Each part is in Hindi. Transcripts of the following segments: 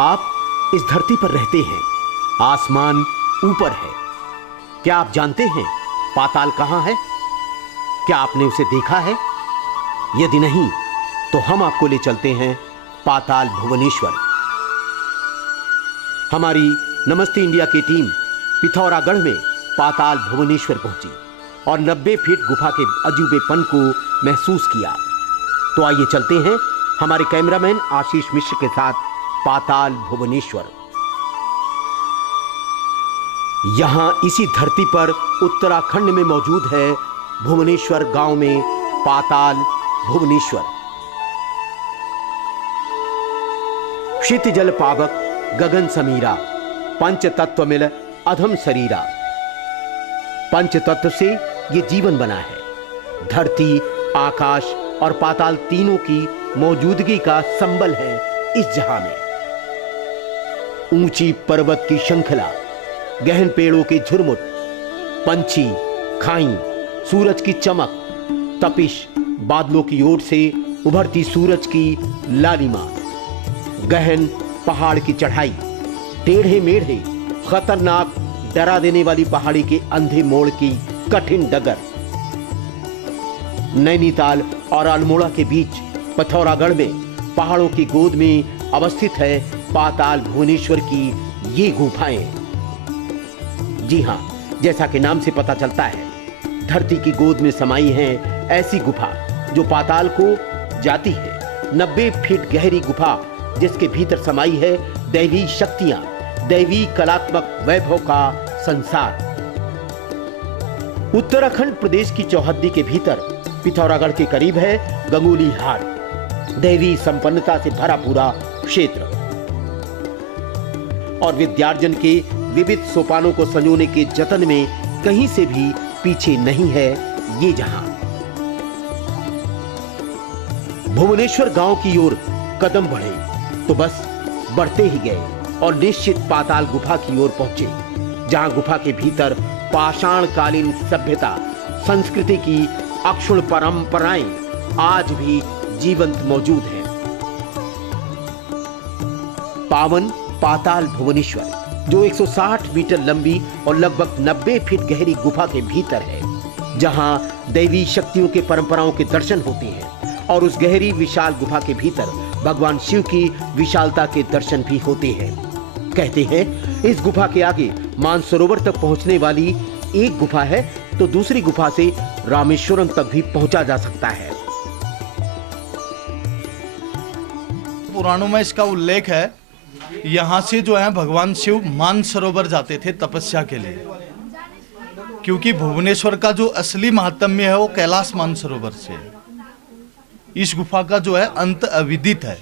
आप इस धरती पर रहते हैं, आसमान ऊपर है। क्या आप जानते हैं पाताल कहां है? क्या आपने उसे देखा है? यदि नहीं तो हम आपको ले चलते हैं पाताल भुवनेश्वर। हमारी नमस्ते इंडिया की टीम पिथौरागढ़ में पाताल भुवनेश्वर पहुंची और 90 फीट गुफा के अजूबेपन को महसूस किया। तो आइए चलते हैं हमारे कैमरामैन आशीष मिश्र के साथ पाताल भुवनेश्वर। यहां इसी धरती पर उत्तराखंड में मौजूद है भुवनेश्वर गांव में पाताल भुवनेश्वर। क्षितिजल पावक गगन समीरा, पंच तत्व मिल अधम शरीरा। पंच तत्व से ये जीवन बना है। धरती, आकाश और पाताल तीनों की मौजूदगी का संबल है इस जहां में। ऊंची पर्वत की श्रृंखला, गहन पेड़ों के झुरमुट, पंछी, खाई, सूरज की चमक, तपिश, बादलों की ओर से उभरती सूरज की लालिमा, गहन पहाड़ की चढ़ाई, टेढ़े मेढ़े, खतरनाक, डरा देने वाली पहाड़ी के अंधे मोड़ की कठिन डगर। नैनीताल और अल्मोड़ा के बीच पिथौरागढ़ में पहाड़ों की गोद में अवस्थित है पाताल भुवनेश्वर की ये गुफाएं। जी हां, जैसा कि नाम से पता चलता है, धरती की गोद में समाई है ऐसी गुफा जो पाताल को जाती है। 90 फीट गहरी गुफा जिसके भीतर समाई है दैवी शक्तियां, दैवी कलात्मक वैभव का संसार। उत्तराखंड प्रदेश की चौहद्दी के भीतर पिथौरागढ़ के करीब है गंगोली हाट, दैवी संपन्नता से भरा पूरा क्षेत्र और विद्यार्जन के विविध सोपानों को संजोने के जतन में कहीं से भी पीछे नहीं है ये जहां। भुवनेश्वर गांव की ओर कदम बढ़े तो बस बढ़ते ही गए और निश्चित पाताल गुफा की ओर पहुंचे, जहां गुफा के भीतर पाषाणकालीन सभ्यता, संस्कृति की अक्षुण्ण परंपराएं आज भी जीवंत मौजूद हैं। पावन पाताल भुवनेश्वर जो 160 मीटर लंबी और लगभग 90 फीट गहरी गुफा के भीतर है, जहां दैवी शक्तियों के परंपराओं के दर्शन होते हैं और उस गहरी विशाल गुफा के भीतर भगवान शिव की विशालता के दर्शन भी होते हैं। कहते हैं इस गुफा के आगे मानसरोवर तक पहुंचने वाली एक गुफा है तो दूसरी गुफा से रामेश्वरम तक भी पहुंचा जा सकता है। पुराणों में इसका उल्लेख है, यहाँ से जो है भगवान शिव मानसरोवर जाते थे तपस्या के लिए, क्योंकि भुवनेश्वर का जो असली महात्म्य है वो कैलाश मानसरोवर से है। इस गुफा का जो है अंत अविदित है।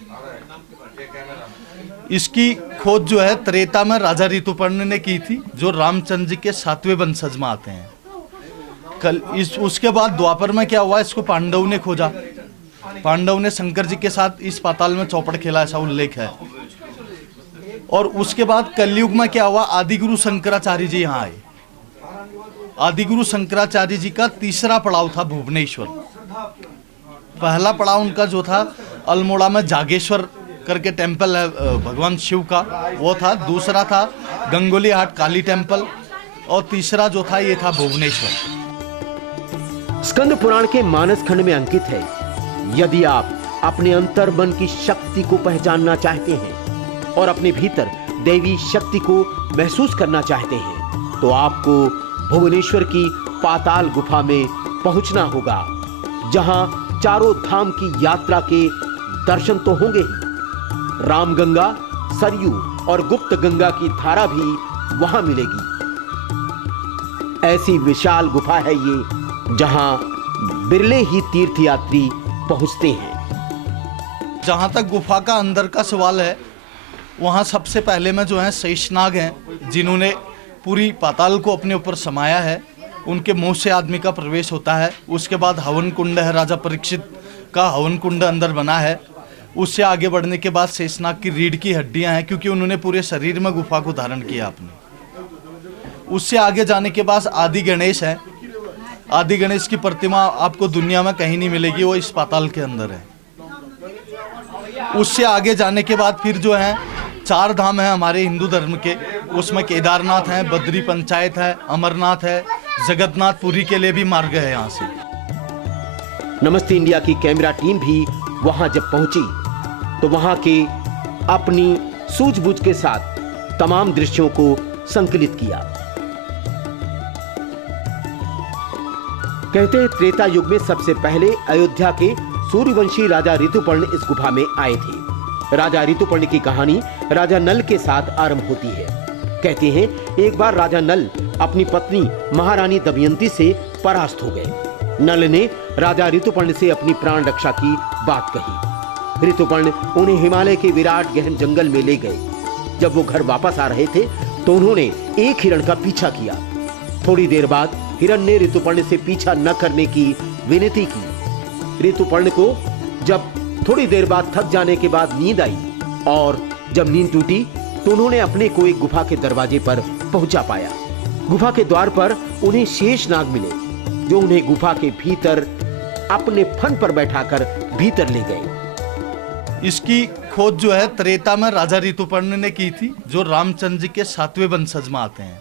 इसकी खोज जो है त्रेता में राजा ऋतुपर्ण ने की थी, जो रामचंद्र जी के 7वें वंशज में आते हैं। उसके बाद द्वापर में क्या हुआ, इसको पांडव ने खोजा। पांडव ने शंकर जी के साथ इस पाताल में चौपड़ खेला, ऐसा उल्लेख है। और उसके बाद कलयुग में क्या हुआ, आदिगुरु शंकराचार्य जी यहाँ आए। आदिगुरु शंकराचार्य जी का तीसरा पड़ाव था भुवनेश्वर। पहला पड़ाव उनका जो था अल्मोड़ा में जागेश्वर करके टेम्पल है भगवान शिव का, वो था। दूसरा था गंगोली हाट काली टेम्पल और तीसरा जो था ये था भुवनेश्वर। स्कंद पुराण के मानस खंड में अंकित है, यदि आप अपने अंतर्मन की शक्ति को पहचानना चाहते हैं और अपने भीतर दैवी शक्ति को महसूस करना चाहते हैं तो आपको भुवनेश्वर की पाताल गुफा में पहुंचना होगा, जहां चारों धाम की यात्रा के दर्शन तो होंगे ही, रामगंगा, सरयू और गुप्त गंगा की धारा भी वहां मिलेगी। ऐसी विशाल गुफा है ये जहां बिरले ही तीर्थयात्री पहुंचते हैं। जहां तक गुफा का अंदर का सवाल है, वहां सबसे पहले में जो है शेषनाग हैं, जिन्होंने पूरी पाताल को अपने ऊपर समाया है। उनके मुंह से आदमी का प्रवेश होता है। उसके बाद हवन कुंड है, राजा परीक्षित का हवन कुंड अंदर बना है। उससे आगे बढ़ने के बाद शेषनाग की रीढ़ की हड्डियां हैं, क्योंकि उन्होंने पूरे शरीर में गुफा को धारण किया आपने। उससे आगे जाने के बाद आदि गणेश है। आदि गणेश की प्रतिमा आपको दुनिया में कहीं नहीं मिलेगी, वो इस पाताल के अंदर है। उससे आगे जाने के बाद फिर जो है 4 धाम है हमारे हिंदू धर्म के, उसमें केदारनाथ है, बद्री पंचायत है, अमरनाथ है, जगन्नाथ पुरी के लिए भी मार्ग है यहाँ से। नमस्ते इंडिया की कैमरा टीम भी वहां जब पहुंची तो वहां के अपनी सूझबूझ के साथ तमाम दृश्यों को संकलित किया। कहते हैं त्रेता युग में सबसे पहले अयोध्या के सूर्यवंशी राजा ऋतुपर्ण इस गुफा में आए थे। राजा ऋतुपर्ण की कहानी राजा नल के साथ आरंभ होती है। कहते हैं एक बार राजा नल अपनी पत्नी महारानी दमयंती से परास्त हो गए। नल ने राजा ऋतुपर्ण से अपनी प्राण रक्षा की बात कही। ऋतुपर्ण उन्हें हिमालय के विराट गहन जंगल में ले गए। जब वो घर वापस आ रहे थे तो उन्होंने एक हिरण का पीछा किया। थोड़ी देर बाद हिरण ने ऋतुपर्ण से पीछा न करने की विनती की। ऋतुपर्ण को जब थोड़ी देर बाद थक जाने के बाद नींद आई और जब नींद टूटी तो उन्होंने अपने को एक गुफा के दरवाजे पर पहुंचा पाया। गुफा के द्वार पर उन्हें शेषनाग मिले जो उन्हें गुफा के भीतर अपने फन पर बैठाकर भीतर ले गए। इसकी खोज जो है त्रेता में राजा ऋतुपर्ण ने की थी, जो रामचंद्र जी के 7वें वंशज में आते हैं।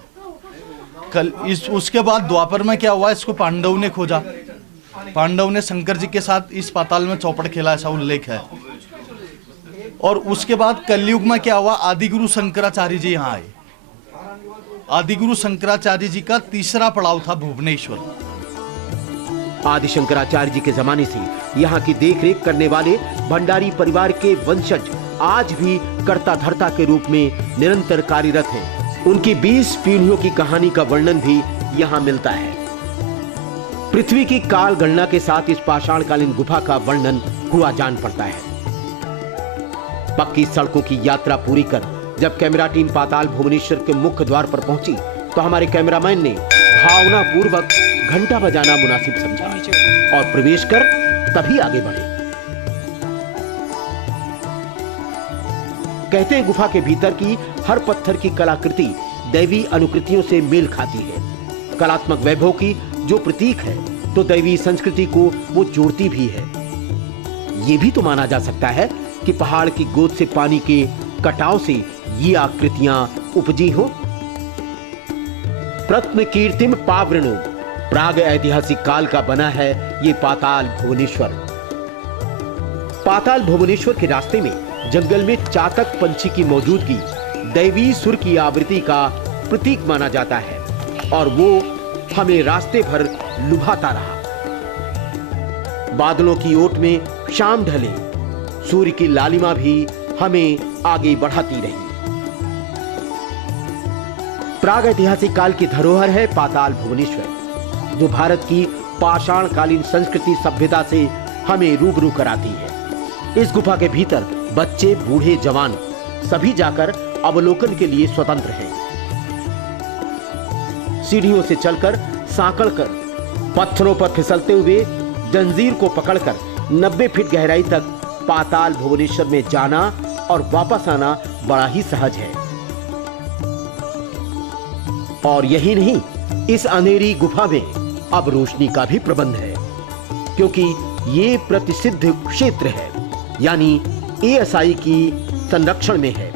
उसके बाद द्वापर में क्या हुआ, इसको पांडव ने खोजा। पांडव ने शंकर जी के साथ इस पाताल में चौपड़ खेला, ऐसा उल्लेख है। और उसके बाद कलयुग में क्या हुआ, आदिगुरु शंकराचार्य जी यहाँ आए। आदिगुरु शंकराचार्य जी का तीसरा पड़ाव था भुवनेश्वर। आदि शंकराचार्य जी के जमाने से यहाँ की देखरेख करने वाले भंडारी परिवार के वंशज आज भी कर्ता धर्ता के रूप में निरंतर कार्यरत हैं। उनकी 20 पीढ़ियों की कहानी का वर्णन भी यहाँ मिलता है। पृथ्वी की काल गणना के साथ इस पाषाणकालीन गुफा का वर्णन हुआ जान पड़ता है। पक्की सड़कों की यात्रा पूरी कर जब कैमरा टीम पाताल भुवनेश्वर के मुख्य द्वार पर पहुंची तो हमारे कैमरामैन ने भावना पूर्वक घंटा बजाना मुनासिब समझा और प्रवेश कर तभी आगे बढ़े। कहते हैं गुफा के भीतर की हर पत्थर की कलाकृति दैवी अनुकृतियों से मेल खाती है। कलात्मक वैभव की जो प्रतीक है तो दैवी संस्कृति को वो जोड़ती भी है। ये भी तो माना जा सकता है कि पहाड़ की गोद से पानी के कटाव से ये आकृतियां उपजी हो। प्रत्न कीर्तिम पावृणो, प्राग ऐतिहासिक काल का बना है ये पाताल भुवनेश्वर। पाताल भुवनेश्वर के रास्ते में जंगल में चातक पंछी की मौजूदगी दैवी सुर की आवृत्ति का प्रतीक माना जाता है और वो हमें रास्ते भर लुभाता रहा। बादलों की ओट में शाम ढले, सूर्य की लालिमा भी हमें आगे बढ़ाती रही। प्राग ऐतिहासिक काल की धरोहर है पाताल भुवनेश्वर, जो भारत की पाषाणकालीन संस्कृति सभ्यता से हमें रूबरू कराती है। इस गुफा के भीतर बच्चे बूढ़े जवान सभी जाकर अवलोकन के लिए स्वतंत्र हैं। सीढ़ियों से चलकर सांकड़ कर पत्थरों पर फिसलते हुए जंजीर को पकड़कर 90 फीट गहराई तक पाताल भुवनेश्वर में जाना और वापस आना बड़ा ही सहज है। और यही नहीं, इस अंधेरी गुफा में अब रोशनी का भी प्रबंध है, क्योंकि ये प्रतिसिद्ध क्षेत्र है, यानी एएसआई की संरक्षण में है।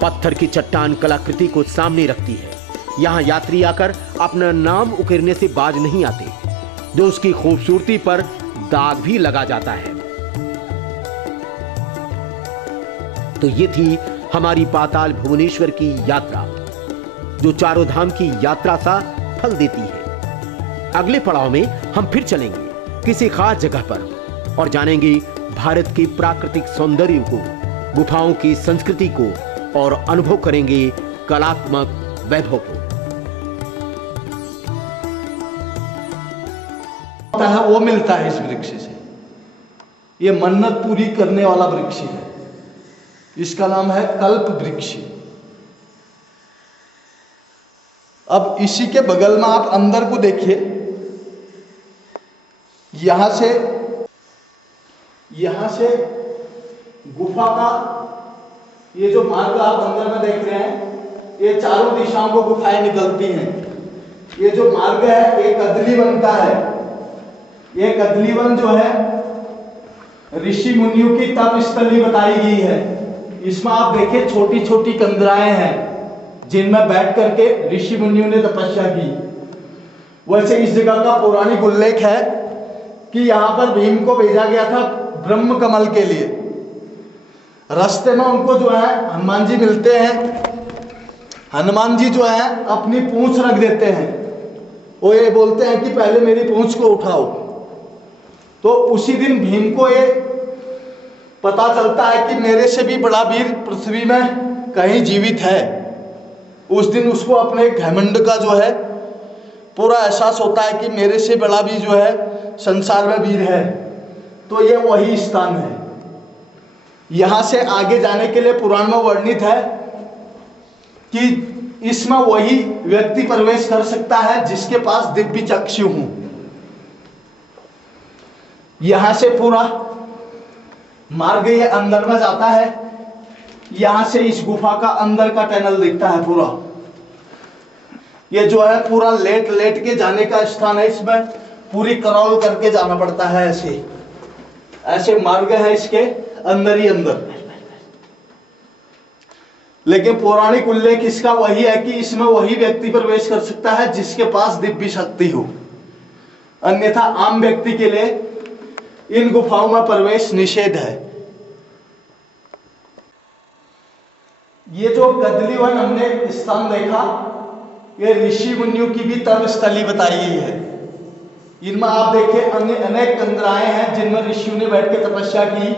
पत्थर की चट्टान कलाकृति को सामने रखती है। यहाँ यात्री आकर अपना नाम उकेरने से बाज नहीं आते, जो उसकी खूबसूरती पर दाग भी लगा जाता है। तो ये थी हमारी पाताल भुवनेश्वर की यात्रा, जो चारों धाम की यात्रा सा फल देती है। अगले पड़ाव में हम फिर चलेंगे किसी खास जगह पर और जानेंगे भारत के प्राकृतिक सौंदर्य को, गुफाओं की संस्कृति को और अनुभव करेंगे कलात्मक वैभव को। वो मिलता है इस वृक्ष से। ये मन्नत पूरी करने वाला वृक्ष है। इसका नाम है कल्प वृक्ष। अब इसी के बगल में आप अंदर को देखिए। यहां से गुफा का ये जो मार्ग आप अंदर में देख रहे हैं, ये चारों दिशाओं को गुफाएं निकलती हैं। ये जो मार्ग है ये कदलीवन का है। ये कदलीवन जो है ऋषि मुनियों की तप स्थली बताई गई है। इसमें आप देखिए छोटी छोटी कंदराएं हैं जिनमें बैठ करके ऋषि मुनियों ने तपस्या की। वैसे इस जगह का पौराणिक उल्लेख है कि यहाँ पर भीम को भेजा गया था ब्रह्म कमल के लिए। रास्ते में उनको जो है हनुमान जी मिलते हैं। हनुमान जी जो है अपनी पूंछ रख देते हैं। वो ये बोलते हैं कि पहले मेरी पूंछ को उठाओ। तो उसी दिन भीम को ये पता चलता है कि मेरे से भी बड़ा वीर पृथ्वी में कहीं जीवित है। उस दिन उसको अपने घमंड का जो है पूरा एहसास होता है कि मेरे से बड़ा भी जो है संसार में वीर है। तो ये वही स्थान है। यहाँ से आगे जाने के लिए पुराण में वर्णित है कि इसमें वही व्यक्ति प्रवेश कर सकता है जिसके पास दिव्य चक्षु हो। यहां से पूरा मार्ग ये अंदर में जाता है। यहां से इस गुफा का अंदर का टनल दिखता है पूरा। ये जो है पूरा लेट लेट के जाने का स्थान है। इसमें पूरी क्रॉल करके जाना पड़ता है। ऐसे ऐसे मार्ग है इसके अंदर ही अंदर। लेकिन पौराणिक उल्लेख इसका वही है कि इसमें वही व्यक्ति प्रवेश कर सकता है जिसके पास दिव्य शक्ति हो। अन्यथा आम व्यक्ति के लिए इन गुफाओं में प्रवेश निषेध है। ये जो गदली वन हमने स्थान देखा, ये ऋषि मुनियों की भी तपस्थली बताई गई है। इनमें आप देखिए अन्य अनेक कंदराएं हैं जिनमें ऋषियों ने बैठ के तपस्या की।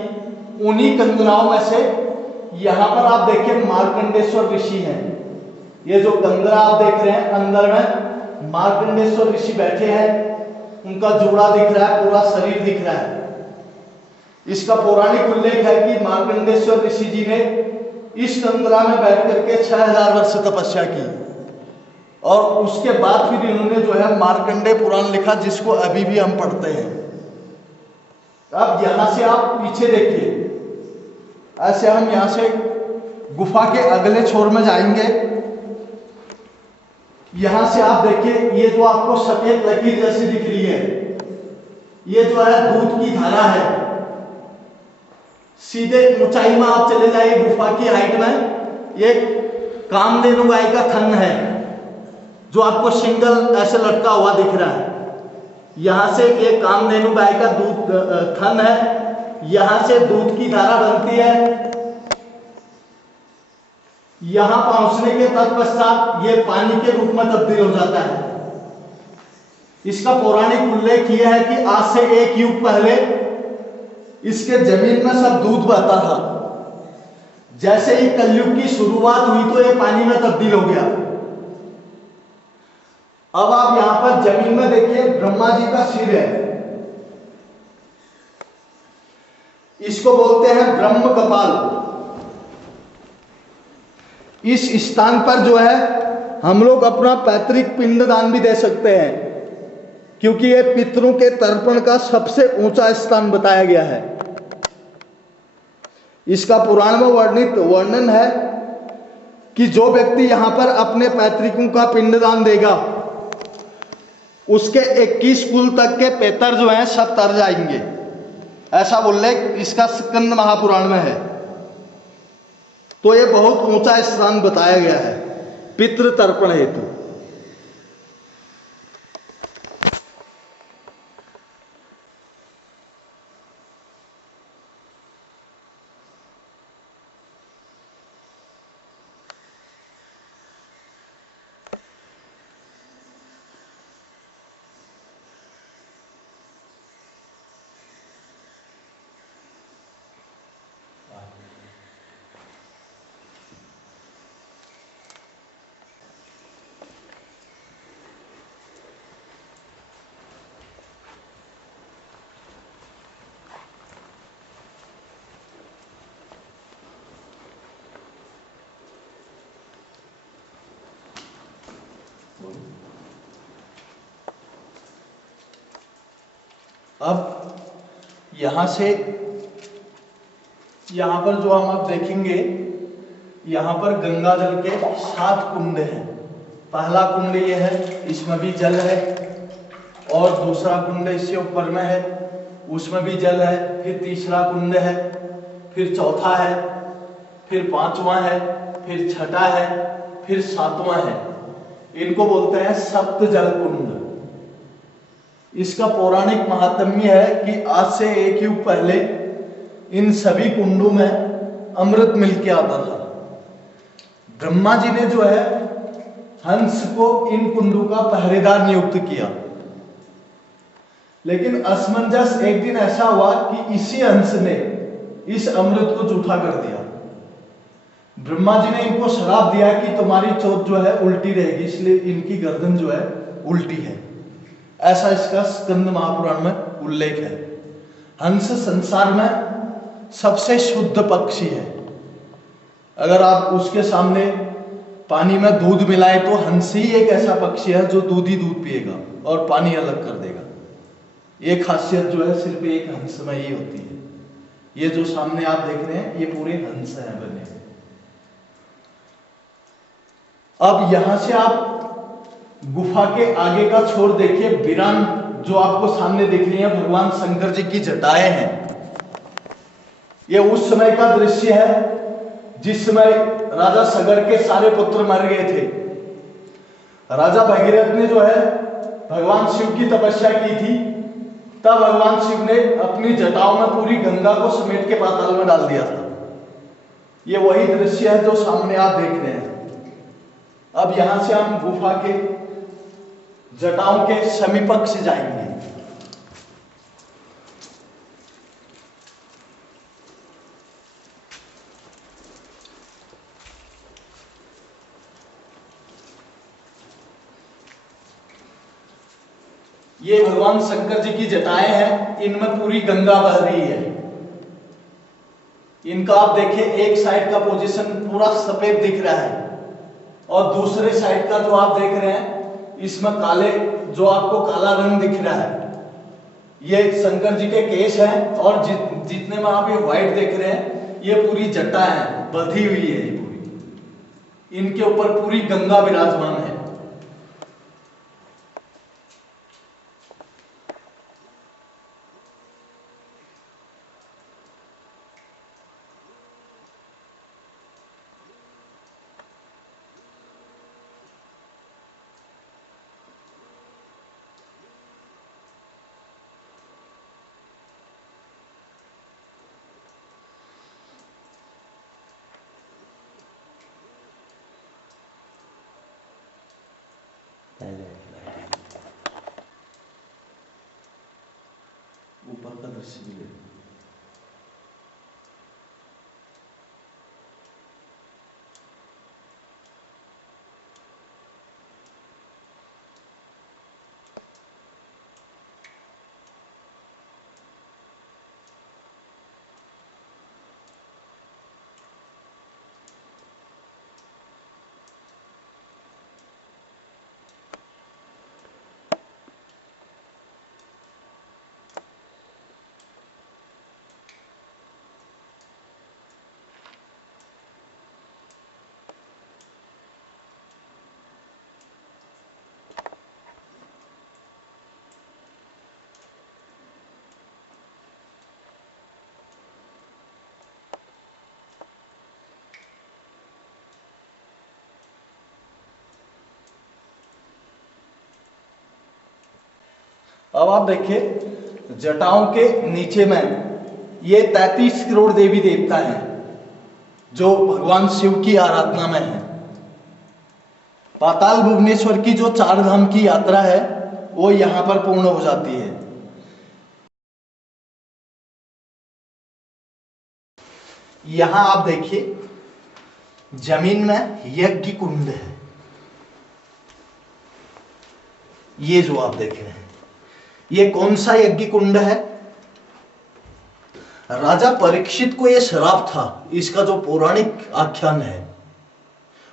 उन्हीं कंदराओं में से यहाँ पर आप देखिए मार्कंडेश्वर ऋषि हैं। ये जो कंदरा आप देख रहे हैं अंदर में मार्कंडेश्वर ऋषि बैठे हैं। उनका जोड़ा दिख रहा है, पूरा शरीर दिख रहा है। इसका पौराणिक उल्लेख है कि मार्कंडेश्वर ऋषि जी ने इस कंदरा में बैठ करके 6000 वर्ष तपस्या की और उसके बाद फिर इन्होंने जो है मार्कंडे पुराण लिखा, जिसको अभी भी हम पढ़ते हैं। अब यहां से आप पीछे देखिए, ऐसे हम यहां से गुफा के अगले छोर में जाएंगे। यहां से आप देखिए, ये जो आपको सफेद लकीर जैसी दिख रही है, ये जो है दूध की धारा है। सीधे ऊंचाई में आप चले जाइए गुफा की हाइट में, ये कामधेनु गाय का थन है जो आपको सिंगल ऐसे लटका हुआ दिख रहा है। यहां से ये कामधेनु गाय का दूध थन है। यहां से दूध की धारा बनती है। यहां पहुंचने के तत्पश्चात ये पानी के रूप में तब्दील हो जाता है। इसका पौराणिक उल्लेख यह है कि आज से 1 युग पहले इसके जमीन में सब दूध बहता था। जैसे ही कलयुग की शुरुआत हुई तो ये पानी में तब्दील हो गया। अब आप यहां पर जमीन में देखिए ब्रह्मा जी का सिर है। इसको बोलते हैं ब्रह्म कपाल। इस स्थान पर जो है हम लोग अपना पैतृक पिंडदान भी दे सकते हैं, क्योंकि ये पितरों के तर्पण का सबसे ऊंचा स्थान बताया गया है। इसका पुराण में वर्णित वर्णन है कि जो व्यक्ति यहां पर अपने पैतृकों का पिंडदान देगा, उसके 21 कुल तक के पैतर जो हैं सब तर जाएंगे। ऐसा उल्लेख इसका स्कंद महापुराण में है। तो ये बहुत ऊंचा स्थान बताया गया है पितृ तर्पण हेतु। अब यहां से यहां पर जो हम अब देखेंगे, यहां पर गंगा जल के 7 कुंड हैं। पहला कुंड ये है, इसमें भी जल है, और दूसरा कुंड इससे ऊपर में है, उसमें भी जल है। फिर तीसरा कुंड है, फिर चौथा है, फिर 5वां है, फिर 6ठा है, फिर 7वां है। इनको बोलते हैं सप्त जल कुंड। इसका पौराणिक महात्म्य है कि आज से 1 युग पहले इन सभी कुंडों में अमृत मिलके आता था। ब्रह्मा जी ने जो है हंस को इन कुंडों का पहरेदार नियुक्त किया, लेकिन असमंजस एक दिन ऐसा हुआ कि इसी हंस ने इस अमृत को जूठा कर दिया। ब्रह्मा जी ने इनको श्राप दिया कि तुम्हारी चोट जो है उल्टी रहेगी, इसलिए इनकी गर्दन जो है उल्टी है। ऐसा इसका स्कंद महापुराण में उल्लेख है। हंस संसार में सबसे शुद्ध पक्षी है। अगर आप उसके सामने पानी में दूध मिलाए तो हंस ही एक ऐसा पक्षी है जो दूध ही दूध पिएगा और पानी अलग कर देगा। ये खासियत जो है सिर्फ एक हंस में ही होती है। ये जो सामने आप देख रहे हैं ये पूरे हंस हैं बने। अब यहां से आप गुफा के आगे का छोर देखिए। वीरान जो आपको सामने दिख रही है भगवान शंकर जी की जटाएं हैं। ये उस समय का दृश्य है जिस समय राजा सगर के सारे पुत्र मर गए थे। राजा भगीरथ ने जो है भगवान शिव की तपस्या की थी, तब भगवान शिव ने अपनी जटाओं में पूरी गंगा को समेट के पाताल में डाल दिया था। ये वही दृश्य है जो सामने आप देख रहे हैं। अब यहां से हम गुफा के जटाओं के समीपक से जाएंगे। ये भगवान शंकर जी की जटाएं हैं, इनमें पूरी गंगा बह रही है। इनका आप देखिए एक साइड का पोजीशन पूरा सफेद दिख रहा है और दूसरे साइड का जो आप देख रहे हैं इसमें काले जो आपको काला रंग दिख रहा है ये शंकर जी के केश हैं और जितने में आप ये व्हाइट देख रहे हैं ये पूरी जटा है, बंधी हुई है ये पूरी। इनके ऊपर पूरी गंगा विराजमान है। ऊपर का दृश्य भी ले। अब आप देखिए जटाओं के नीचे में ये 33 करोड़ देवी देवता हैं जो भगवान शिव की आराधना में है। पाताल भुवनेश्वर की जो 4 धाम की यात्रा है वो यहां पर पूर्ण हो जाती है। यहां आप देखिए जमीन में यज्ञ कुंड है। ये जो आप देख रहे हैं ये कौन सा यज्ञ कुंड है? राजा परीक्षित को यह श्राप था, इसका जो पौराणिक आख्यान है,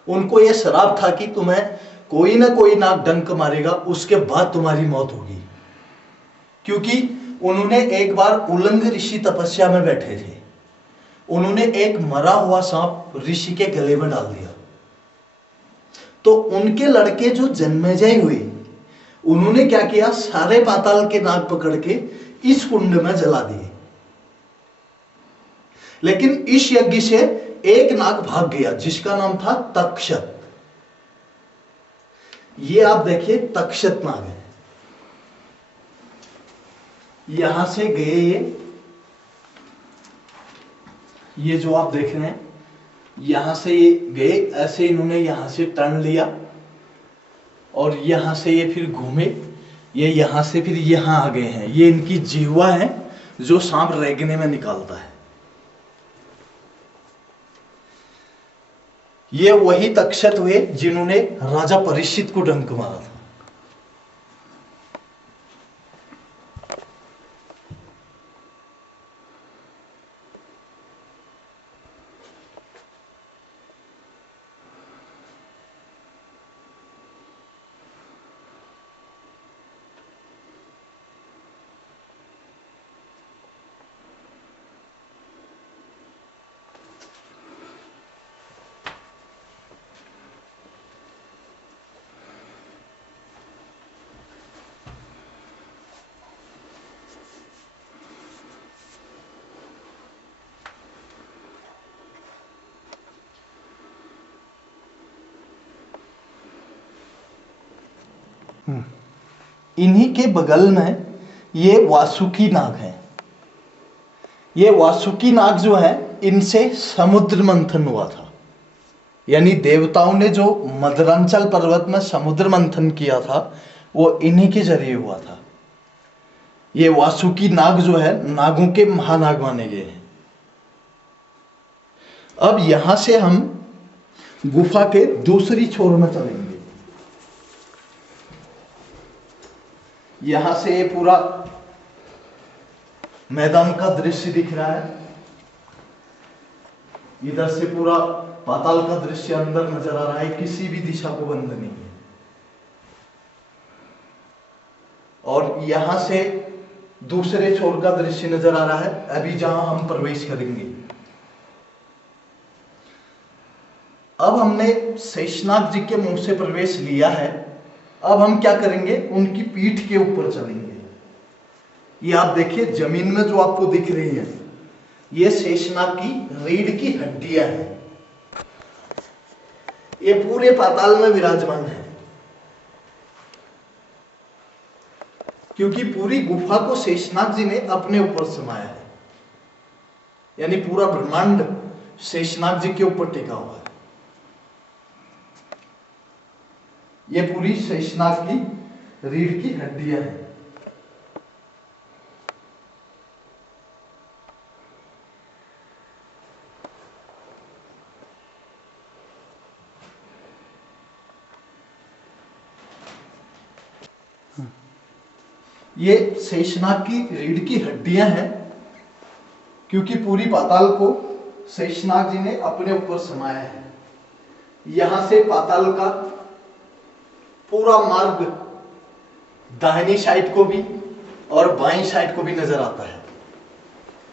उनको यह श्राप था कि तुम्हें कोई ना कोई नाग डंक मारेगा, उसके बाद तुम्हारी मौत होगी। क्योंकि उन्होंने एक बार उलंग ऋषि तपस्या में बैठे थे, उन्होंने एक मरा हुआ सांप ऋषि के गले में डाल दिया। तो उनके लड़के जो जन्मेजय हुए, उन्होंने क्या किया, सारे पाताल के नाग पकड़ के इस कुंड में जला दिए। लेकिन इस यज्ञ से एक नाग भाग गया जिसका नाम था तक्षत। ये आप देखिए तक्षत नाग है। यहां से गए ये जो आप देख रहे हैं, यहां से ये गए, ऐसे इन्होंने यहां से टर्न लिया और यहां से ये फिर घूमे, ये यहां से फिर यहां आ गए हैं। ये इनकी जिह्वा है जो सांप रेंगने में निकालता है। ये वही तक्षत हुए जिन्होंने राजा परीक्षित को डंक मारा था। इन्हीं के बगल में ये वासुकी नाग है। ये वासुकी नाग जो है, इनसे समुद्र मंथन हुआ था। यानी देवताओं ने जो मदरांचल पर्वत में समुद्र मंथन किया था वो इन्हीं के जरिए हुआ था। ये वासुकी नाग जो है नागों के महानाग माने गए हैं। अब यहां से हम गुफा के दूसरी छोर में चलेंगे। यहां से ये पूरा मैदान का दृश्य दिख रहा है। इधर से पूरा पाताल का दृश्य अंदर नजर आ रहा है, किसी भी दिशा को बंद नहीं है। और यहां से दूसरे छोर का दृश्य नजर आ रहा है, अभी जहां हम प्रवेश करेंगे। अब हमने शेषनाग जी के मुंह से प्रवेश लिया है। अब हम क्या करेंगे, उनकी पीठ के ऊपर चलेंगे। ये आप देखिए जमीन में जो आपको दिख रही है, ये शेषनाग की रीढ़ की हड्डियां हैं। ये पूरे पाताल में विराजमान है, क्योंकि पूरी गुफा को शेषनाग जी ने अपने ऊपर समाया है। यानी पूरा ब्रह्मांड शेषनाग जी के ऊपर टिका हुआ है। ये पूरी शेषनाग की रीढ़ की हड्डियां हैं। ये शेषनाग की रीढ़ की हड्डियां हैं, क्योंकि पूरी पाताल को शेषनाग जी ने अपने ऊपर समाया है। यहां से पाताल का पूरा मार्ग दाहिनी साइड को भी और बाईं साइड को भी नजर आता है।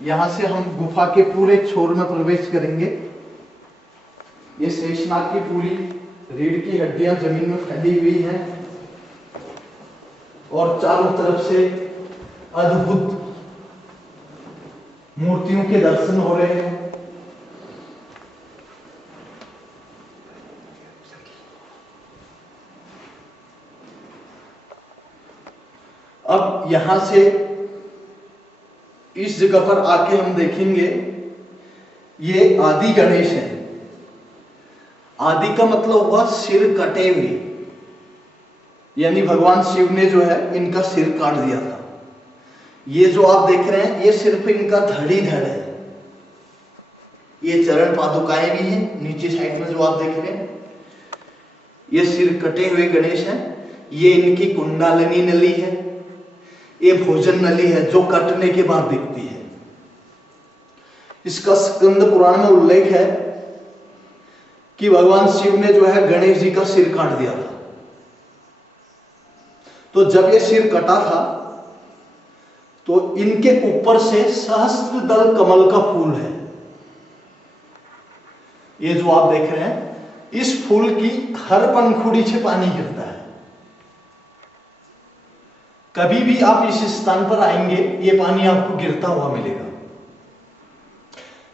यहां से हम गुफा के पूरे छोर में प्रवेश करेंगे। ये शेषनाग की पूरी रीढ़ की हड्डियां जमीन में फैली हुई हैं और चारों तरफ से अद्भुत मूर्तियों के दर्शन हो रहे हैं। अब यहां से इस जगह पर आके हम देखेंगे, ये आदि गणेश है। आदि का मतलब हुआ सिर कटे हुए, यानी भगवान शिव ने जो है इनका सिर काट दिया था। ये जो आप देख रहे हैं, ये सिर्फ इनका धड़ है। ये चरण पादुकाएं भी हैं नीचे साइड में जो आप देख रहे हैं। ये सिर कटे हुए गणेश हैं। ये इनकी कुंडलिनी नली है। ये भोजन नली है जो कटने के बाद दिखती है। इसका स्कंद पुराण में उल्लेख है कि भगवान शिव ने जो है गणेश जी का सिर काट दिया था। तो जब ये सिर कटा था तो इनके ऊपर से सहस्त्र दल कमल का फूल है। ये जो आप देख रहे हैं, इस फूल की हर पंखुड़ी से पानी गिरता है। कभी भी आप इस स्थान पर आएंगे, ये पानी आपको गिरता हुआ मिलेगा।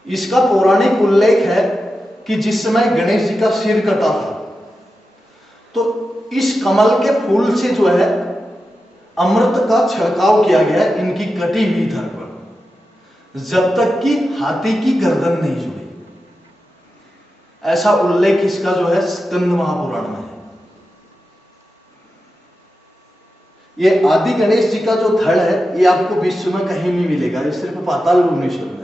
इसका पौराणिक उल्लेख है कि जिस समय गणेश जी का सिर कटा था, तो इस कमल के फूल से जो है अमृत का छिड़काव किया गया इनकी कटी हुई धड़ पर, जब तक कि हाथी की गर्दन नहीं जुड़ी। ऐसा उल्लेख इसका जो है स्कंद महापुराण में है। ये आदि गणेश जी का जो धड़ है ये आपको विश्व में कहीं नहीं मिलेगा, ये सिर्फ पाताल भुवनेश्वर में है।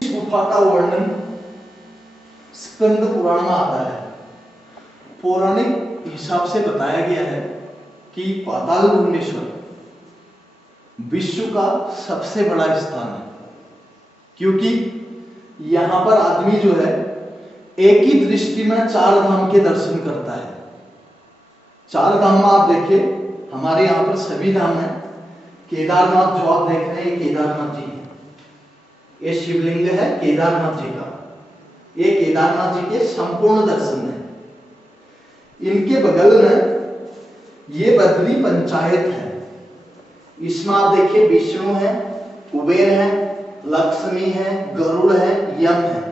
गुफा का वर्णन स्कंद पुराण में आता है। पौराणिक हिसाब से बताया गया है कि पाताल भुवनेश्वर विश्व का सबसे बड़ा स्थान है, क्योंकि यहां पर आदमी जो है एक ही दृष्टि में 4 धाम के दर्शन करता है। 4 धाम में आप देखिए, हमारे यहाँ पर सभी धाम है। केदारनाथ जो आप देख रहे हैं, केदारनाथ जी, ये शिवलिंग है केदारनाथ जी का। ये केदारनाथ जी के संपूर्ण दर्शन है। इनके बगल में ये बद्री पंचायत है। इसमें आप देखिए विष्णु है, कुबेर है, लक्ष्मी है, गरुड़ है, यम है।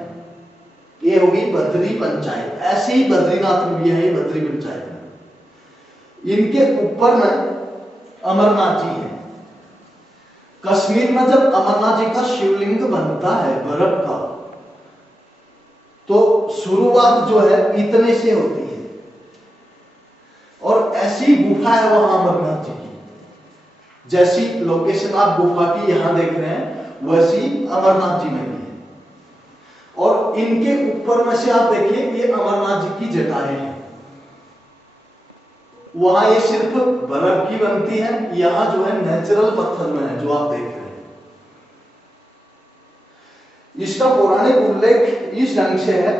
ये होगी बद्री पंचायत। ऐसे ही बद्रीनाथ में भी है बद्री पंचायत में। इनके ऊपर में अमरनाथ जी है। कश्मीर में जब अमरनाथ जी का शिवलिंग बनता है बर्फ का, तो शुरुआत जो है इतने से होती है, और ऐसी गुफा है वहां अमरनाथ जी की। जैसी लोकेशन आप गुफा की यहां देख रहे हैं, वैसी अमरनाथ जी में भी है। और इनके ऊपर में से आप देखिए, ये अमरनाथ जी की जटाएं हैं। वहां ये सिर्फ बर्फ की बनती है, यहां जो है नेचुरल पत्थर में है, जो आप देख रहे हैं। इसका पौराणिक उल्लेख इस ढंग से है,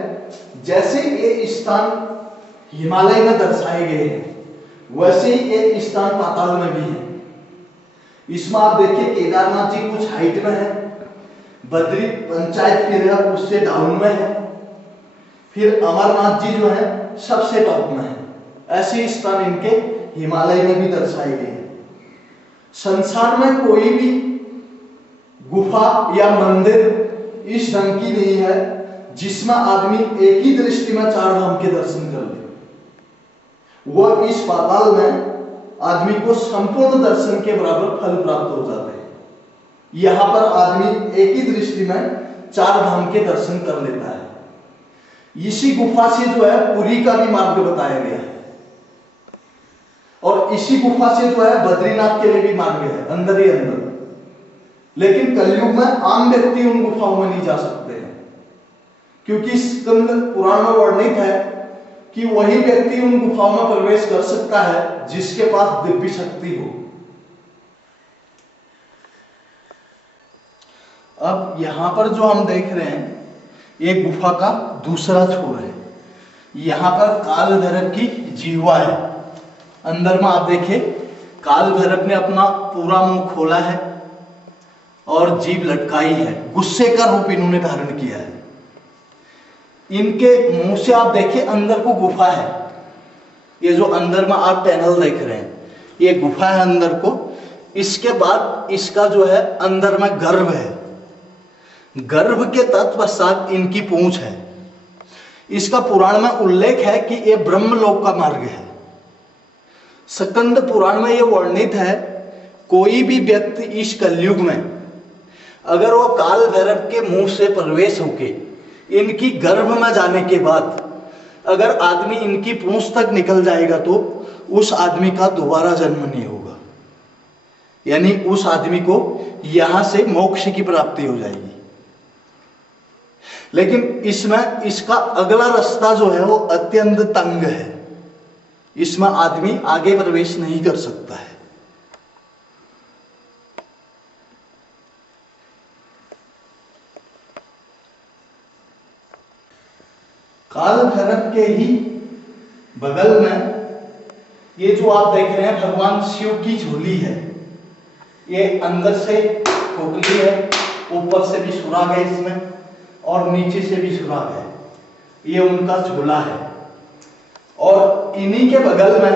जैसे ये स्थान हिमालय में दर्शाए गए हैं, वैसे ही ये स्थान पाताल में भी है। इसमें आप देखिए केदारनाथ जी कुछ हाइट में है, बद्री पंचायत फिर है उससे डाउन में है, फिर अमरनाथ जी जो है सबसे टॉप में है। ऐसे स्थान इनके हिमालय में भी दर्शाए गए हैं। संसार में कोई भी गुफा या मंदिर इस ढंग की नहीं है जिसमें आदमी एक ही दृष्टि में 4 धाम के दर्शन कर ले। वो इस पाताल में आदमी को संपूर्ण दर्शन के बराबर फल प्राप्त हो जाते हैं। यहां पर आदमी एक ही दृष्टि में 4 धाम के दर्शन कर लेता है। इसी गुफा से जो है पुरी का भी मार्ग बताया गया है, और इसी गुफा से जो है बद्रीनाथ के लिए भी मार्ग है, अंदर ही अंदर। लेकिन कलयुग में आम व्यक्ति उन गुफाओं में नहीं जा सकते हैं, क्योंकि स्कंद पुराण में वर्णित है कि वही व्यक्ति उन गुफाओं में प्रवेश कर सकता है जिसके पास दिव्य शक्ति हो। अब यहां पर जो हम देख रहे हैं, ये गुफा का दूसरा छोर है। यहां पर काल भैरव की जीवा है। अंदर में आप देखिए, काल भैरव ने अपना पूरा मुंह खोला है और जीभ लटकाई है। गुस्से का रूप इन्होंने धारण किया है। इनके मुंह से आप देखिए अंदर को गुफा है। ये जो अंदर में आप पैनल देख रहे हैं, ये गुफा है अंदर को। इसके बाद इसका जो है अंदर में गर्भ है। गर्भ के तत्पश्चात इनकी पूंछ है। इसका पुराण में उल्लेख है कि ये ब्रह्मलोक का मार्ग है। स्कंद पुराण में यह वर्णित है, कोई भी व्यक्ति इस कलयुग में अगर वो काल भैरव के मुंह से प्रवेश होके इनकी गर्भ में जाने के बाद अगर आदमी इनकी पूंछ तक निकल जाएगा तो उस आदमी का दोबारा जन्म नहीं होगा, यानी उस आदमी को यहां से मोक्ष की प्राप्ति हो जाएगी। लेकिन इसमें इसका अगला रास्ता जो है वो अत्यंत तंग है। इसमें आदमी आगे प्रवेश नहीं कर सकता है। काल भैरव के ही बगल में ये जो आप देख रहे हैं भगवान शिव की झोली है। ये अंदर से खोखली है, ऊपर से भी सुराग है इसमें और नीचे से भी सुराग है। ये उनका झोला है। और इन्हीं के बगल में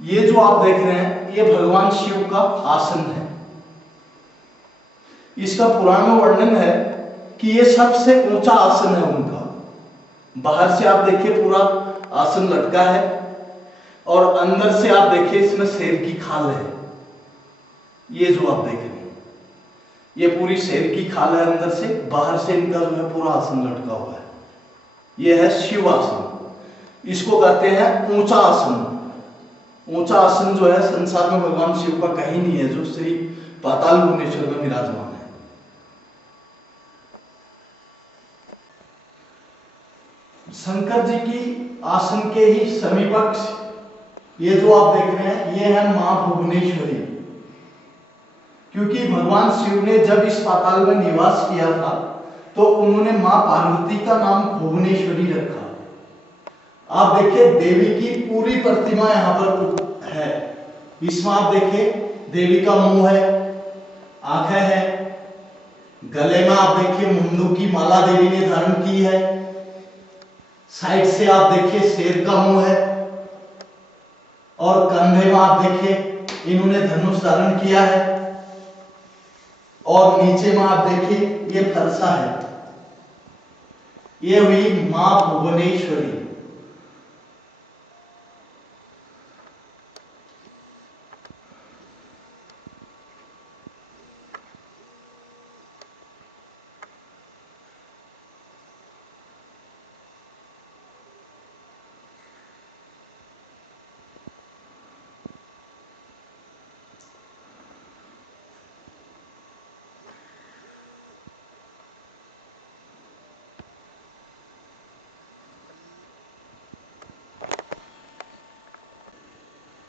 ये जो आप देख रहे हैं ये भगवान शिव का आसन है। इसका पुराण में वर्णन है कि ये सबसे ऊंचा आसन है उनका। बाहर से आप देखिए पूरा आसन लटका है और अंदर से आप देखिए इसमें शेर की खाल है। ये जो आप देख रहे हैं ये पूरी शेर की खाल है अंदर से, बाहर से इनका जो है पूरा आसन लटका हुआ है। ये है शिव आसन। इसको कहते हैं ऊंचा आसन। ऊंचा आसन जो है संसार में भगवान शिव का कहीं नहीं है, जो श्री पाताल भुवनेश्वर में विराजमान है। शंकर जी की आसन के ही समीपक्ष ये जो आप देख रहे हैं ये है मां भुवनेश्वरी। क्योंकि भगवान शिव ने जब इस पाताल में निवास किया था तो उन्होंने मां पार्वती का नाम भुवनेश्वरी रखा। आप देखिए देवी की पूरी प्रतिमा यहां पर है। इसमें आप देखिए देवी का मुंह है, आंखें हैं, गले में आप देखिए मुंडू की माला देवी ने धारण की है। साइड से आप देखिए शेर का मुंह है और कंधे में आप देखिए इन्होंने धनुष धारण किया है और नीचे में आप देखिए ये फरसा है। ये हुई मां भुवनेश्वरी।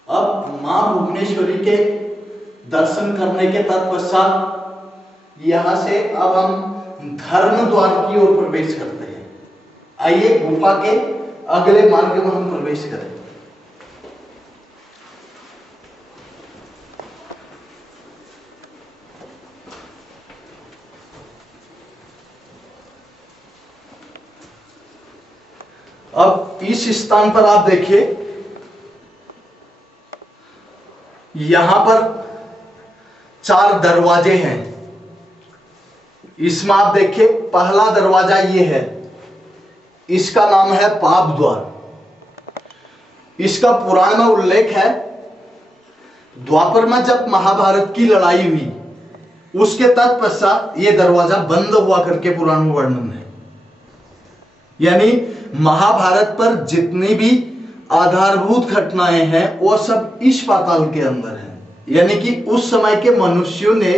अब मां भुवनेश्वरी के दर्शन करने के तत्पश्चात यहां से अब हम धर्म द्वार की ओर प्रवेश करते हैं। आइए गुफा के अगले मार्ग में हम प्रवेश करें। अब इस स्थान पर आप देखिए यहां पर 4 दरवाजे हैं। इसमें आप देखिए पहला दरवाजा ये है, इसका नाम है पाप द्वार। इसका पुराण में उल्लेख है द्वापर में जब महाभारत की लड़ाई हुई उसके तत्पश्चात ये दरवाजा बंद हुआ करके पुराण में वर्णन है। यानी महाभारत पर जितनी भी आधारभूत घटनाएं हैं वो सब इस पाताल के अंदर हैं। यानी कि उस समय के मनुष्यों ने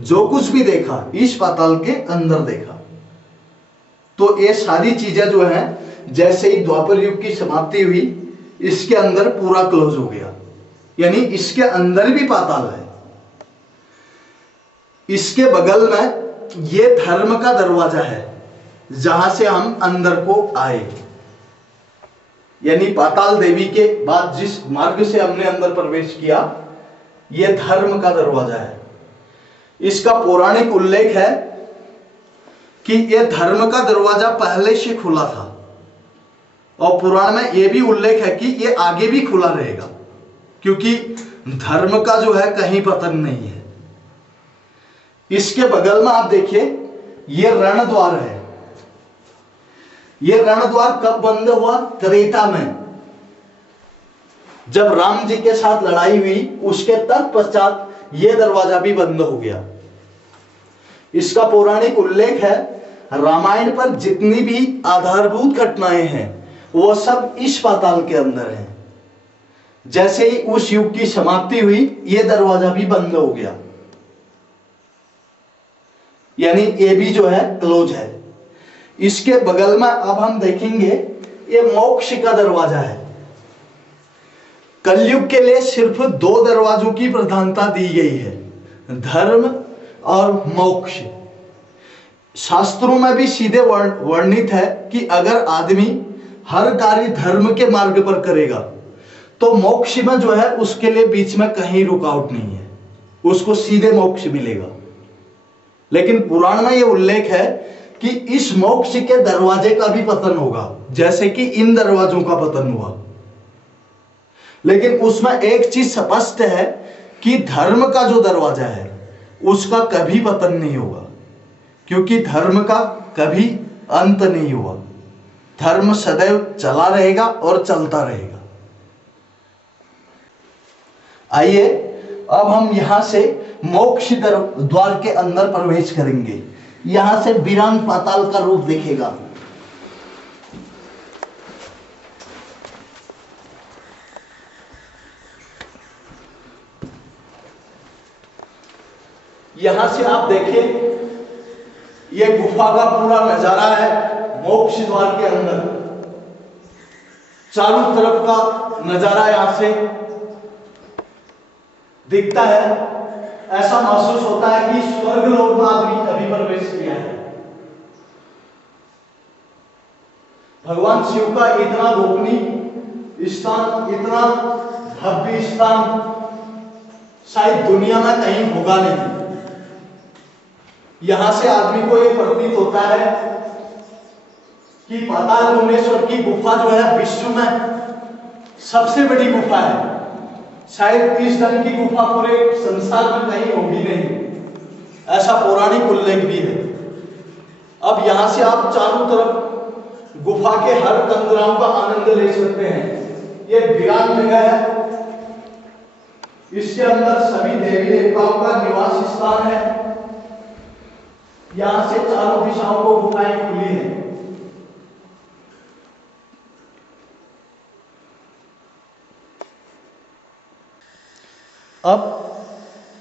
जो कुछ भी देखा इस पाताल के अंदर देखा। तो ये सारी चीजें जो हैं जैसे ही द्वापर युग की समाप्ति हुई इसके अंदर पूरा क्लोज हो गया। यानी इसके अंदर भी पाताल है। इसके बगल में ये धर्म का दरवाजा है जहां से हम अंदर को आए। यानी पाताल देवी के बाद जिस मार्ग से हमने अंदर प्रवेश किया यह धर्म का दरवाजा है। इसका पौराणिक उल्लेख है कि यह धर्म का दरवाजा पहले से खुला था और पुराण में यह भी उल्लेख है कि यह आगे भी खुला रहेगा, क्योंकि धर्म का जो है कहीं पतन नहीं है। इसके बगल में आप देखिए यह रण द्वार है। यह रण द्वार कब बंद हुआ? त्रेता में, जब राम जी के साथ लड़ाई हुई उसके तत्पश्चात यह दरवाजा भी बंद हो गया। इसका पौराणिक उल्लेख है रामायण पर जितनी भी आधारभूत घटनाएं हैं वो सब इस पाताल के अंदर हैं। जैसे ही उस युग की समाप्ति हुई यह दरवाजा भी बंद हो गया। यानी ये भी जो है क्लोज है। इसके बगल में अब हम देखेंगे ये मोक्ष का दरवाजा है। कलयुग के लिए सिर्फ दो दरवाजों की प्रधानता दी गई है, धर्म और मोक्ष। शास्त्रों में भी सीधे वर्णित है कि अगर आदमी हर कार्य धर्म के मार्ग पर करेगा तो मोक्ष में जो है उसके लिए बीच में कहीं रुकावट नहीं है, उसको सीधे मोक्ष मिलेगा। लेकिन पुराण में यह उल्लेख है कि इस मोक्ष के दरवाजे का भी पतन होगा, जैसे कि इन दरवाजों का पतन हुआ। लेकिन उसमें एक चीज स्पष्ट है कि धर्म का जो दरवाजा है उसका कभी पतन नहीं होगा, क्योंकि धर्म का कभी अंत नहीं हुआ। धर्म सदैव चला रहेगा और चलता रहेगा। आइए अब हम यहां से मोक्ष द्वार के अंदर प्रवेश करेंगे। यहां से वीरान पाताल का रूप दिखेगा। यहां से आप देखिए, यह गुफा का पूरा नजारा है मोक्ष द्वार के अंदर। चारों तरफ का नजारा यहां से दिखता है। ऐसा महसूस होता है कि स्वर्ग लोक में आदमी अभी प्रवेश किया है। भगवान शिव का इतना गोपनीय स्थान, इतना भव्य स्थान शायद दुनिया में कहीं होगा नहीं। यहां से आदमी को यह प्रतीत होता है कि पाताल भुवनेश्वर की गुफा जो है विश्व में सबसे बड़ी गुफा है। शायद इस ढंग की गुफा पूरे संसार में कहीं होगी नहीं, ऐसा पौराणिक उल्लेख भी है। अब यहां से आप चारों तरफ गुफा के हर तंद्राओं का आनंद ले सकते हैं। ये वीरान जगह है, इसके अंदर सभी देवी देवताओं का निवास स्थान है। यहां से चारों दिशाओं को गुफाएं खुली हैं। अब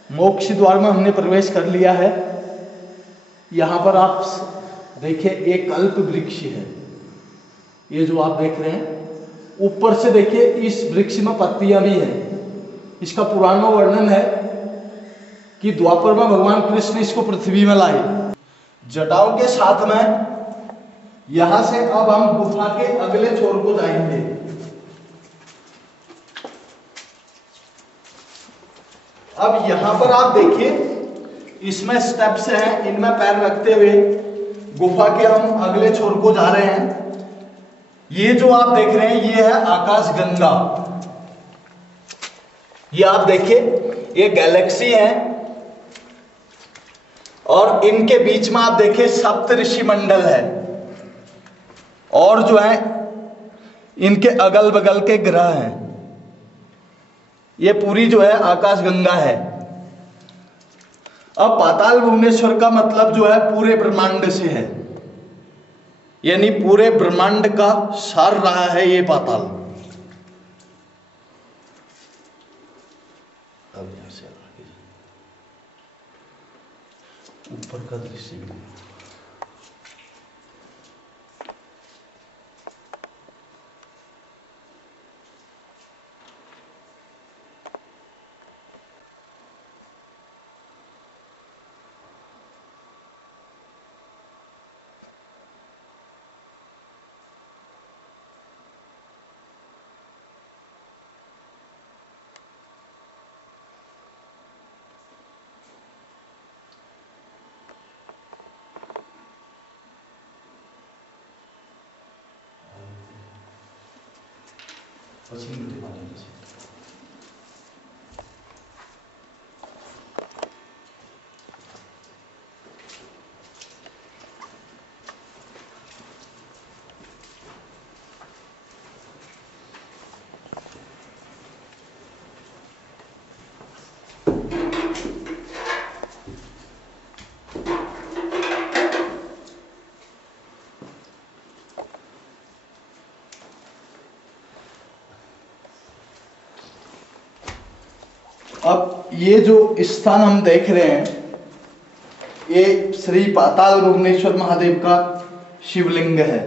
मोक्ष द्वार में हमने प्रवेश कर लिया है। यहां पर आप देखिए एक कल्प वृक्ष है, ये जो आप देख रहे हैं। ऊपर से देखिए इस वृक्ष में पत्तियां भी हैं। इसका पुराण में वर्णन है कि द्वापर में भगवान कृष्ण इसको पृथ्वी में लाए जटाओं के साथ में। यहां से अब हम गुफा के अगले छोर को जाएंगे। अब यहां पर आप देखिए, इसमें स्टेप्स हैं, इनमें पैर रखते हुए गुफा के हम अगले छोर को जा रहे हैं। ये जो आप देख रहे हैं ये है आकाश गंगा। ये आप देखिए, ये गैलेक्सी है और इनके बीच में आप देखिए सप्त ऋषि मंडल है, और जो है इनके अगल बगल के ग्रह हैं। ये पूरी जो है आकाश गंगा है। अब पाताल भुवनेश्वर का मतलब जो है पूरे ब्रह्मांड से है, यानी पूरे ब्रह्मांड का सार रहा है ये पाताल। अब यहां से आगे ऊपर का दृश्य भी अब ये जो स्थान हम देख रहे हैं ये श्री पाताल भुवनेश्वर महादेव का शिवलिंग है।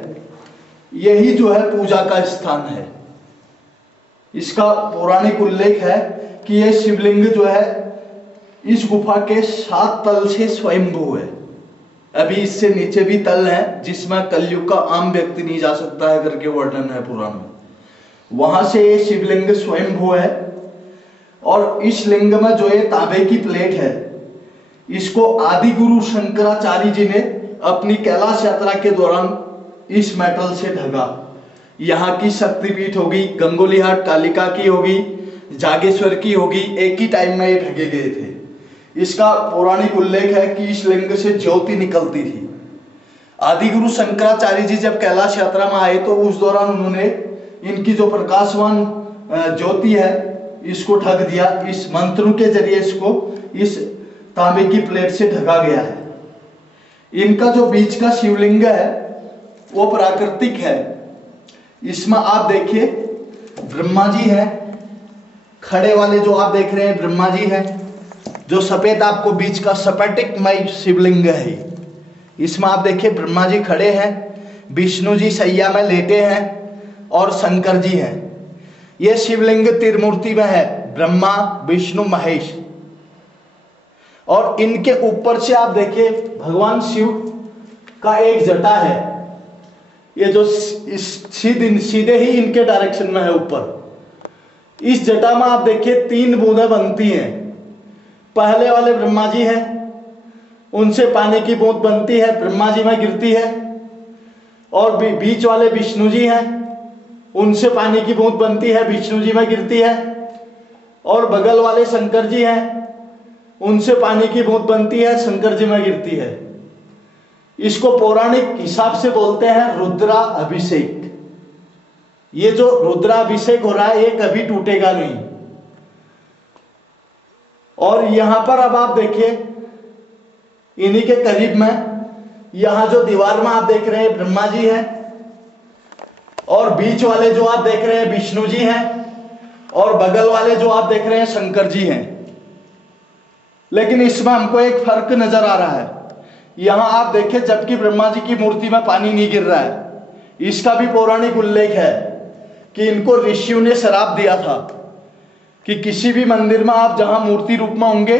यही जो है पूजा का स्थान है। इसका पौराणिक उल्लेख है कि यह शिवलिंग जो है इस गुफा के 7 तल से स्वयंभू है। अभी इससे नीचे भी तल है जिसमें कलयुग का आम व्यक्ति नहीं जा सकता है करके वर्णन है पुराण में। वहां से ये शिवलिंग स्वयंभू है। और इस लिंग में जो ये तांबे की प्लेट है, इसको आदि गुरु शंकराचार्य जी ने अपनी कैलाश यात्रा के दौरान इस मेटल से ढका। यहाँ की शक्तिपीठ होगी, गंगोलीहाट कालिका की होगी, जागेश्वर की होगी, एक ही टाइम में ये ढके गए थे। इसका पौराणिक उल्लेख है कि इस लिंग से ज्योति निकलती थी। आदि गुरु शंकराचार्य जी जब कैलाश यात्रा में आए तो उस दौरान उन्होंने इनकी जो प्रकाशवान ज्योति है इसको ढक दिया। इस मंत्रों के जरिए इसको इस तांबे की प्लेट से ढका गया है। इनका जो बीच का शिवलिंग है वो प्राकृतिक है। इसमें आप देखिए ब्रह्मा जी हैं, खड़े वाले जो आप देख रहे हैं ब्रह्मा जी हैं। जो सफेद आपको बीच का स्फटिकमय शिवलिंग है, इसमें आप देखिए ब्रह्मा जी खड़े हैं, विष्णु जी सैया में लेटे हैं और शंकर जी हैं। यह शिवलिंग त्रिमूर्ति में है, ब्रह्मा विष्णु महेश। और इनके ऊपर से आप देखिए भगवान शिव का एक जटा है, ये जो सीधे ही इनके डायरेक्शन में है ऊपर। इस जटा में आप देखिए 3 बूंदें बनती हैं। पहले वाले ब्रह्मा जी हैं, उनसे पानी की बूंद बनती है, ब्रह्मा जी में गिरती है। और बीच वाले विष्णु जी हैं, उनसे पानी की बूंद बनती है, विष्णु जी में गिरती है। और बगल वाले शंकर जी हैं, उनसे पानी की बूंद बनती है, शंकर जी में गिरती है। इसको पौराणिक हिसाब से बोलते हैं रुद्रा अभिषेक। ये जो रुद्रा अभिषेक हो रहा है ये कभी टूटेगा नहीं। और यहां पर अब आप देखिए इन्हीं के करीब में यहां जो दीवार में आप देख रहे हैं ब्रह्मा जी हैं, और बीच वाले जो आप देख रहे हैं विष्णु जी हैं, और बगल वाले जो आप देख रहे हैं शंकर जी हैं। लेकिन इसमें हमको एक फर्क नजर आ रहा है। यहां आप देखिए जबकि ब्रह्मा जी की मूर्ति में पानी नहीं गिर रहा है। इसका भी पौराणिक उल्लेख है कि इनको ऋषियों ने श्राप दिया था कि किसी भी मंदिर में आप जहां मूर्ति रूप में होंगे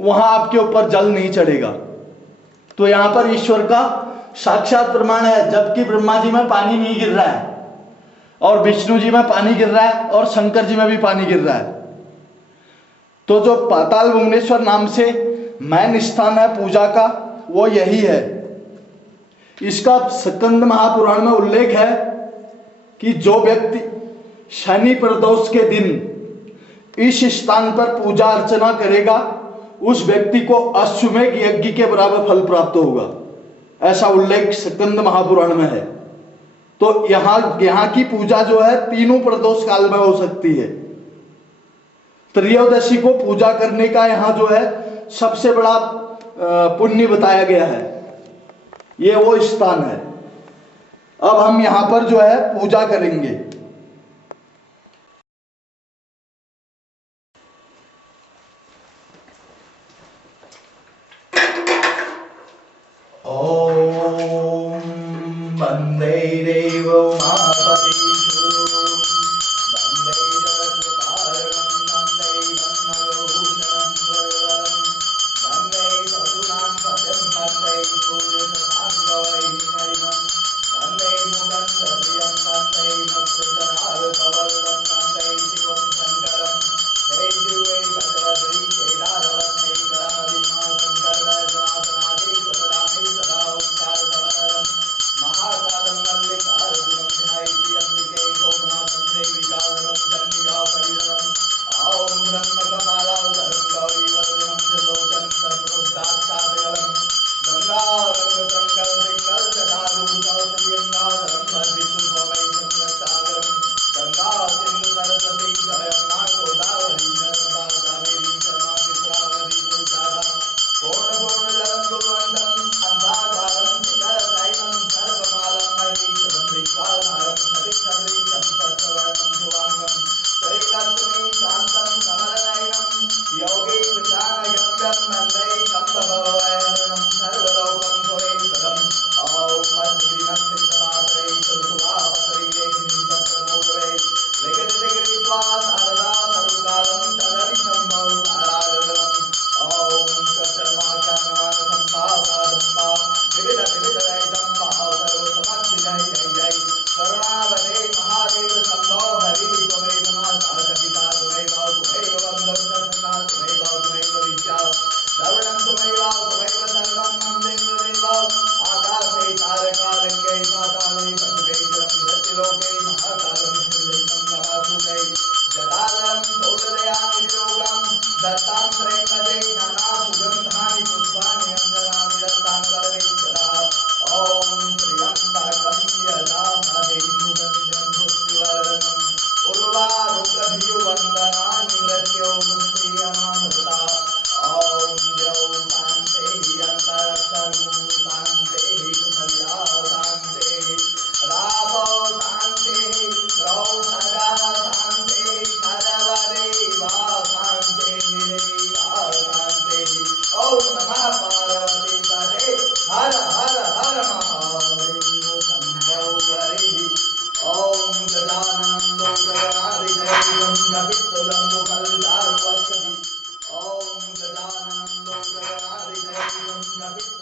वहां आपके ऊपर जल नहीं चढ़ेगा। तो यहां पर ईश्वर का साक्षात प्रमाण है, जबकि ब्रह्मा जी में पानी नहीं गिर रहा है और विष्णु जी में पानी गिर रहा है और शंकर जी में भी पानी गिर रहा है। तो जो पाताल भुवनेश्वर नाम से मैन स्थान है पूजा का, वो यही है। इसका स्कंद महापुराण में उल्लेख है कि जो व्यक्ति शनि प्रदोष के दिन इस स्थान पर पूजा अर्चना करेगा उस व्यक्ति को अश्वमेध यज्ञ के बराबर फल प्राप्त होगा, ऐसा उल्लेख स्कंद महापुराण में है। तो यहाँ की पूजा जो है तीनों प्रदोष काल में हो सकती है। त्रयोदशी को पूजा करने का यहाँ जो है सबसे बड़ा पुण्य बताया गया है। ये वो स्थान है। अब हम यहाँ पर जो है पूजा करेंगे। ओम वंदे देवो महापतिषु वंदे जगत्कारणं वंदे वन्नभूषणं वरदं वंदे सतुनां पतिं वंदे सूर्यशशाङ्कवैष्णवं वंदे मुकुन्दप्रियं वंदे भक्तजनार्दनवल्लभं वंदे शिवं शङ्करं। हे शिवे भगवद्री केदारवत्ने परमविमाशङ्करनाथनादि सदा ओंकार समरं महाकालं मल्लिकार्जुनं ध्यायेति अम्बिके शोभनाथं देवी जातरं चण्डिका परिधरम्। ॐ ब्रह्मकपालावतरं गौरीवदनं त्रिलोचनं सर्वोद्धाक्षादकलं गङ्गारङ्गतङ्गल जटाधूतौ श्रीयङ्गाधरं वन्दितु भवैशं रक्षाधरं गङ्गा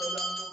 Om